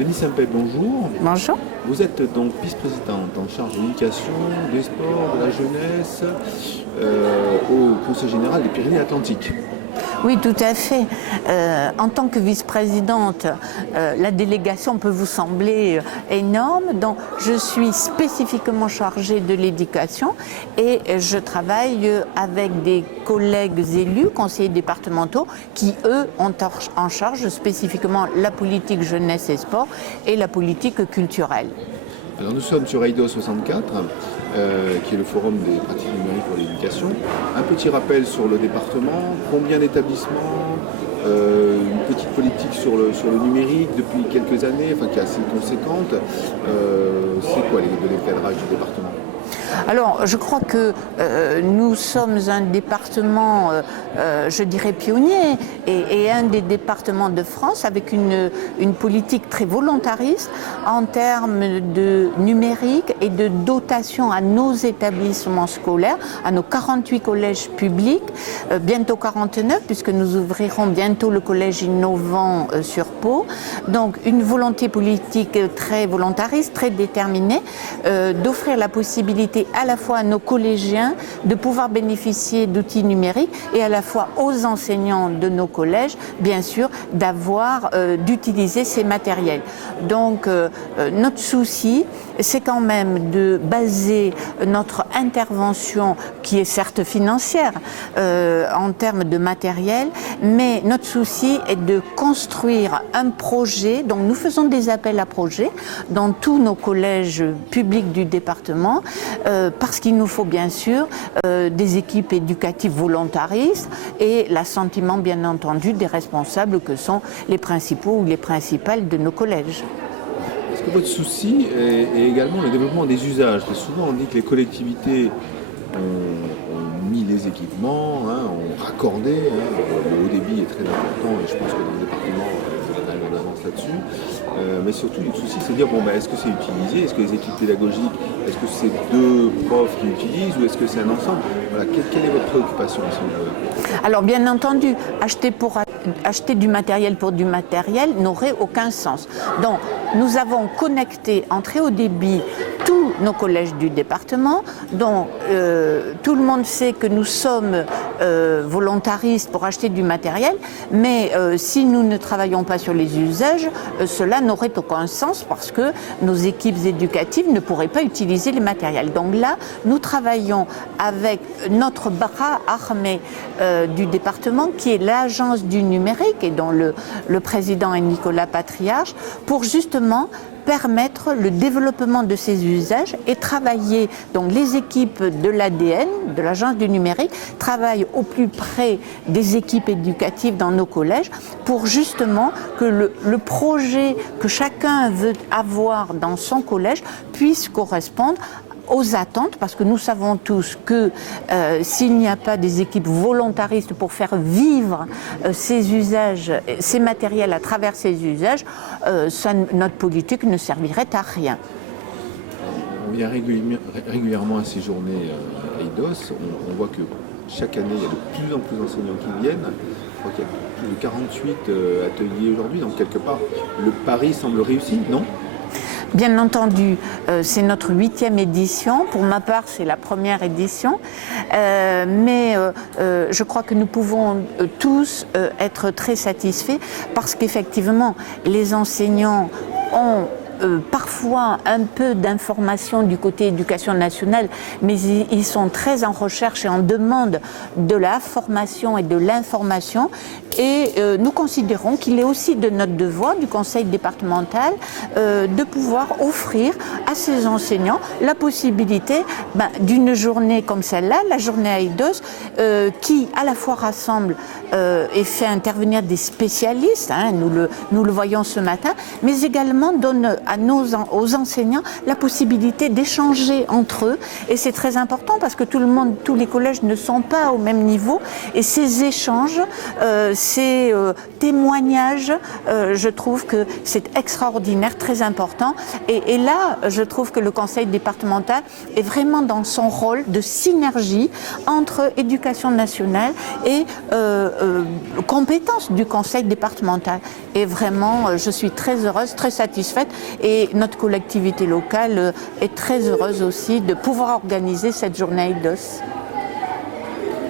Denise Sampey, bonjour. Bonjour. Vous êtes donc vice-présidente en charge de l'éducation, des sports, de la jeunesse au Conseil général des Pyrénées-Atlantiques. Oui, tout à fait. En tant que vice-présidente, la délégation peut vous sembler énorme. Donc, je suis spécifiquement chargée de l'éducation et je travaille avec des collègues élus, conseillers départementaux, qui, eux, ont en charge spécifiquement la politique jeunesse et sport et la politique culturelle. Alors, nous sommes sur Eidos 64, qui est le forum des pratiques numériques pour l'éducation. Un petit rappel sur le département, combien d'établissements, une petite politique sur le numérique depuis quelques années, qui est assez conséquente. C'est quoi le cadrage du département ? Alors, je crois que nous sommes un département, je dirais, pionnier et un des départements de France avec une politique très volontariste en termes de numérique et de dotation à nos établissements scolaires, à nos 48 collèges publics, bientôt 49 puisque nous ouvrirons bientôt le collège innovant sur Pau. Donc, une volonté politique très volontariste, très déterminée, d'offrir la possibilité à la fois à nos collégiens de pouvoir bénéficier d'outils numériques et à la fois aux enseignants de nos collèges, bien sûr, d'utiliser ces matériels. Donc, notre souci, c'est quand même de baser notre intervention, qui est certes financière, en termes de matériel, mais notre souci est de construire un projet. Donc, nous faisons des appels à projets dans tous nos collèges publics du département, parce qu'il nous faut bien sûr des équipes éducatives volontaristes et l'assentiment bien entendu des responsables que sont les principaux ou les principales de nos collèges. Est-ce que votre souci est également le développement des usages ? Parce que souvent on dit que les collectivités ont mis les équipements, ont raccordé, le haut débit est très important et je pense que dans le département on avance là-dessus. Mais surtout le souci c'est de dire est-ce que c'est utilisé, est-ce que les équipes pédagogiques, est-ce que c'est deux profs qui utilisent ou est-ce que c'est un ensemble ? Voilà, quelle est votre préoccupation à ce niveau-là ? Alors bien entendu, acheter du matériel pour du matériel n'aurait aucun sens. Donc nous avons connecté en très haut débit tous nos collèges du département, dont tout le monde sait que nous sommes volontaristes pour acheter du matériel, mais si nous ne travaillons pas sur les usages, cela n'aurait aucun sens parce que nos équipes éducatives ne pourraient pas utiliser les matériels. Donc là, nous travaillons avec notre bras armé du département, qui est l'agence du numérique et dont le président est Nicolas Patriarche, pour justement permettre le développement de ces usages et travailler. Donc les équipes de l'ADN, de l'agence du numérique, travaillent au plus près des équipes éducatives dans nos collèges pour justement que le projet que chacun veut avoir dans son collège puisse correspondre aux attentes, parce que nous savons tous que s'il n'y a pas des équipes volontaristes pour faire vivre ces usages, ces matériels à travers ces usages, notre politique ne servirait à rien. On vient régulièrement à ces journées à Eidos. On voit que chaque année, il y a de plus en plus d'enseignants qui viennent. Je crois qu'il y a plus de 48 ateliers aujourd'hui, donc quelque part, le pari semble réussi, non ? Bien entendu, c'est notre 8e édition. Pour ma part, c'est la première édition. Mais je crois que nous pouvons tous être très satisfaits parce qu'effectivement, les enseignants ont parfois un peu d'informations du côté éducation nationale, mais ils sont très en recherche et en demande de la formation et de l'information. Et nous considérons qu'il est aussi de notre devoir, du conseil départemental, de pouvoir offrir à ces enseignants la possibilité d'une journée comme celle-là, la journée à Eidos, qui à la fois rassemble et fait intervenir des spécialistes, nous le voyons ce matin, mais également donne aux enseignants la possibilité d'échanger entre eux. Et c'est très important parce que tous les collèges ne sont pas au même niveau. Et ces échanges, ces témoignages, je trouve que c'est extraordinaire, très important. Et là, je trouve que le conseil départemental est vraiment dans son rôle de synergie entre éducation nationale et compétences du conseil départemental. Et vraiment, je suis très heureuse, très satisfaite. Et notre collectivité locale est très heureuse aussi de pouvoir organiser cette journée Eidos.